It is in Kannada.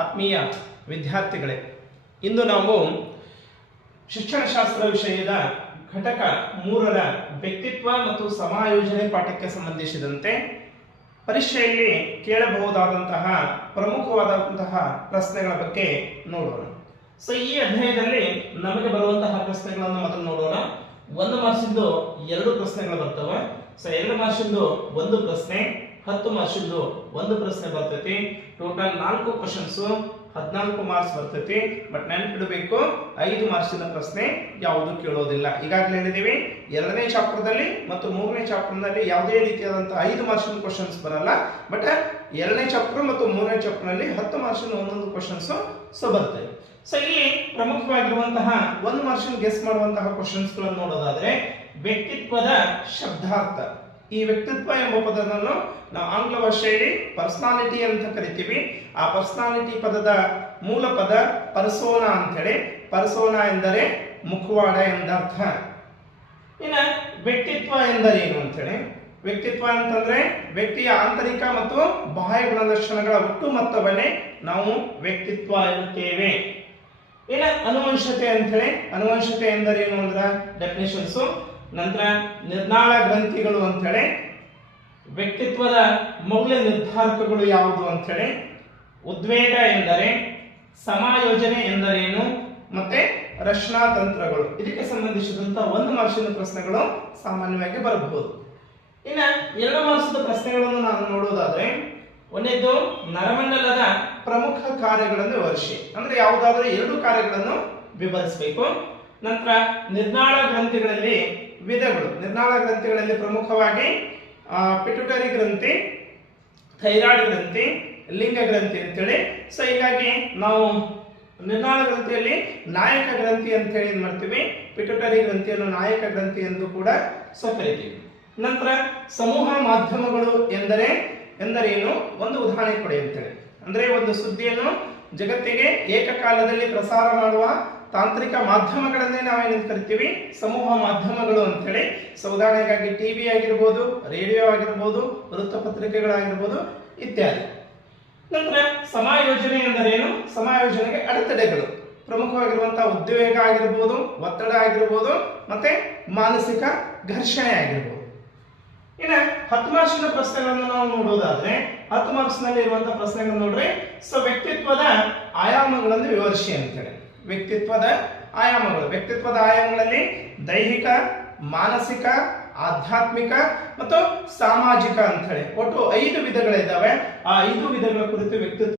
ಆತ್ಮೀಯ ವಿದ್ಯಾರ್ಥಿಗಳೇ, ಇಂದು ನಾವು ಶಿಕ್ಷಣಶಾಸ್ತ್ರ ವಿಷಯದ ಘಟಕ 3ರ ವ್ಯಕ್ತಿತ್ವ ಮತ್ತು ಸಮಾಯೋಜನೆ ಪಾಠಕ್ಕೆ ಸಂಬಂಧಿಸಿದಂತೆ ಪರೀಕ್ಷೆಯಲ್ಲಿ ಕೇಳಬಹುದಾದಂತಹ ಪ್ರಮುಖವಾದಂತಹ ಪ್ರಶ್ನೆಗಳ ಬಗ್ಗೆ ನೋಡೋಣ. ಈ ಅಧ್ಯಾಯದಲ್ಲಿ ನಮಗೆ ಬರುವಂತಹ ಪ್ರಶ್ನೆಗಳನ್ನು ಮೊದಲು ನೋಡೋಣ. 1 ಮಾರ್ಕ್ಸಿಂದು 2 ಪ್ರಶ್ನೆಗಳು ಬರ್ತವೆ. 2 ಮಾರ್ಕ್ಸಿಂದು 1 ಪ್ರಶ್ನೆ, 10 ಮಾರ್ಕ್ಸಿಂದು 1 ಪ್ರಶ್ನೆ ಬರ್ತೈತಿ. ಟೋಟಲ್ 4 ಕ್ವಶನ್ಸ್, 14 ಮಾರ್ಕ್ಸ್ ಬರ್ತೈತಿ. ಬಟ್ ನೆನಪಿಡಬೇಕು, 5 ಮಾರ್ಕ್ಸಿನ ಪ್ರಶ್ನೆ ಯಾವುದು ಕೇಳೋದಿಲ್ಲ. ಈಗಾಗಲೇ ಹೇಳಿದೀವಿ, 2ನೇ ಚಾಪ್ಟರ್ದಲ್ಲಿ ಮತ್ತು 3ನೇ ಚಾಪ್ಟರ್ನಲ್ಲಿ ಯಾವುದೇ ರೀತಿಯಾದಂತಹ 5 ಮಾರ್ಕ್ಸಿನ ಕ್ವಶನ್ಸ್ ಬರಲ್ಲ. ಬಟ್ 2ನೇ ಚಾಪ್ಟರ್ ಮತ್ತು 3ನೇ ಚಾಪ್ಟರ್ನಲ್ಲಿ 10 ಮಾರ್ಕ್ಸಿನ ಒಂದೊಂದು ಕ್ವಶನ್ಸ್ ಬರ್ತವೆ. ಇಲ್ಲಿ ಪ್ರಮುಖವಾಗಿರುವಂತಹ 1 ಮಾರ್ಕ್ಸಿನ ಗೆಸ್ ಮಾಡುವಂತಹ ಕ್ವಶನ್ಸ್ ಗಳನ್ನು ನೋಡೋದಾದ್ರೆ, ವ್ಯಕ್ತಿತ್ವದ ಶಬ್ದಾರ್ಥ. ಈ ವ್ಯಕ್ತಿತ್ವ ಎಂಬ ಪದವನ್ನು ನಾವು ಆಂಗ್ಲ ಭಾಷೆಯಲ್ಲಿ ಪರ್ಸನಾಲಿಟಿ ಅಂತ ಕರಿತೀವಿ. ಆ ಪರ್ಸನಾಲಿಟಿ ಪದದ ಮೂಲ ಪದ ಪರ್ಸೋನಾ ಅಂತ ಹೇಳಿ. ಪರ್ಸೋನಾ ಎಂದರೆ ಮುಖವಾಡ ಎಂದರ್ಥ. ಇನ್ನು ವ್ಯಕ್ತಿತ್ವ ಎಂದರೇನು ಅಂತ ಹೇಳಿ, ವ್ಯಕ್ತಿತ್ವ ಅಂತಂದ್ರೆ ವ್ಯಕ್ತಿಯ ಆಂತರಿಕ ಮತ್ತು ಬಾಹ್ಯ ಗುಣಲಕ್ಷಣಗಳ ಒಟ್ಟು ಮೊತ್ತವನ್ನೇ ನಾವು ವ್ಯಕ್ತಿತ್ವ ಎನ್ನುತ್ತೇವೆ. ಇನ್ನು ಅನುವಂಶತೆ ಅಂತ ಹೇಳಿ, ಅನುವಂಶತೆ ಎಂದರೇನು ಅಂದ್ರ ಡೆಫಿನೇಷನ್ಸ್. ನಂತರ ನಿರ್ನಾಳ ಗ್ರಂಥಿಗಳು ಅಂತ ಹೇಳಿ, ವ್ಯಕ್ತಿತ್ವದ ಮೌಲ್ಯ ನಿರ್ಧಾರಕಗಳು ಯಾವುದು ಅಂತ ಹೇಳಿ, ಉದ್ವೇಗ ಎಂದರೆ, ಸಮಾಯೋಜನೆ ಎಂದರೇನು, ಮತ್ತೆ ರಚನಾ ತಂತ್ರಗಳು. ಇದಕ್ಕೆ ಸಂಬಂಧಿಸಿದಂತ 1 ಮಾರ್ಕ್ಸಿನ ಪ್ರಶ್ನೆಗಳು ಸಾಮಾನ್ಯವಾಗಿ ಬರಬಹುದು. ಇನ್ನ 2 ಮಾರ್ಕ್ಸಿನ ಪ್ರಶ್ನೆಗಳನ್ನು ನಾವು ನೋಡೋದಾದ್ರೆ, ಒಂದೇದು ನರಮಂಡಲದ ಪ್ರಮುಖ ಕಾರ್ಯಗಳನ್ನು ವಿವರಿಸಿ. ಅಂದ್ರೆ ಯಾವುದಾದ್ರೂ 2 ಕಾರ್ಯಗಳನ್ನು ವಿವರಿಸಬೇಕು. ನಂತರ ನಿರ್ನಾಳ ಗ್ರಂಥಿಗಳಲ್ಲಿ ವಿಧಗಳು. ನಿರ್ನಾಳ ಗ್ರಂಥಿಗಳಲ್ಲಿ ಪ್ರಮುಖವಾಗಿ ಪಿಟ್ಯುಟರಿ ಗ್ರಂಥಿ, ಥೈರಾಯ್ಡ್ ಗ್ರಂಥಿ, ಲಿಂಗ ಗ್ರಂಥಿ ಅಂತೇಳಿ. ಹೀಗಾಗಿ ನಾವು ನಿರ್ನಾಳ ಗ್ರಂಥಿಯಲ್ಲಿ ನಾಯಕ ಗ್ರಂಥಿ ಅಂತ ಹೇಳಿ ಏನ್ ಮಾಡ್ತೀವಿ, ಪಿಟ್ಯುಟರಿ ಗ್ರಂಥಿಯನ್ನು ನಾಯಕ ಗ್ರಂಥಿ ಎಂದು ಕೂಡ ಕರಿತೀವಿ. ನಂತರ ಸಮೂಹ ಮಾಧ್ಯಮಗಳು ಎಂದರೇನು ಒಂದು ಉದಾಹರಣೆ ಕೊಡಿ ಅಂತೇಳಿ. ಅಂದ್ರೆ ಒಂದು ಸುದ್ದಿಯನ್ನು ಜಗತ್ತಿಗೆ ಏಕಕಾಲದಲ್ಲಿ ಪ್ರಸಾರ ಮಾಡುವ ತಾಂತ್ರಿಕ ಮಾಧ್ಯಮಗಳನ್ನೇ ನಾವೇನು ಕರಿತೀವಿ, ಸಮೂಹ ಮಾಧ್ಯಮಗಳು ಅಂತ ಹೇಳಿ. ಉದಾಹರಣೆಗಾಗಿ ಟಿವಿ ಆಗಿರ್ಬೋದು, ರೇಡಿಯೋ ಆಗಿರ್ಬೋದು, ವೃತ್ತಪತ್ರಿಕೆಗಳಾಗಿರ್ಬೋದು ಇತ್ಯಾದಿ. ನಂತರ ಸಮಾಯೋಜನೆ ಎಂದರೇನು, ಸಮಾಯೋಜನೆಗೆ ಅಡೆತಡೆಗಳು. ಪ್ರಮುಖವಾಗಿರುವಂತಹ ಉದ್ವೇಗ ಆಗಿರ್ಬೋದು, ಒತ್ತಡ ಆಗಿರ್ಬೋದು, ಮತ್ತೆ ಮಾನಸಿಕ ಘರ್ಷಣೆ ಆಗಿರ್ಬೋದು. ಇನ್ನು 10 ಮಾರ್ಕ್ಸಿನ ಪ್ರಶ್ನೆಗಳನ್ನು ನಾವು ನೋಡೋದಾದ್ರೆ, 10 ಮಾರ್ಕ್ಸ್ ನಲ್ಲಿ ಇರುವಂತಹ ಪ್ರಶ್ನೆಗಳನ್ನು ನೋಡ್ರಿ. ವ್ಯಕ್ತಿತ್ವದ ಆಯಾಮಗಳನ್ನು ವಿವರಿಸಿ ಅಂತೇಳಿ. ವ್ಯಕ್ತಿತ್ವದ ಆಯಾಮಗಳು. ವ್ಯಕ್ತಿತ್ವದ ಆಯಾಮಗಳಲ್ಲಿ ದೈಹಿಕ, ಮಾನಸಿಕ, ಆಧ್ಯಾತ್ಮಿಕ ಮತ್ತು ಸಾಮಾಜಿಕ ಅಂತ ಹೇಳಿ ಒಟ್ಟು 5 ವಿಧಗಳಿದ್ದಾವೆ. ಆ 5 ವಿಧಗಳ ಕುರಿತು ವ್ಯಕ್ತಿತ್ವ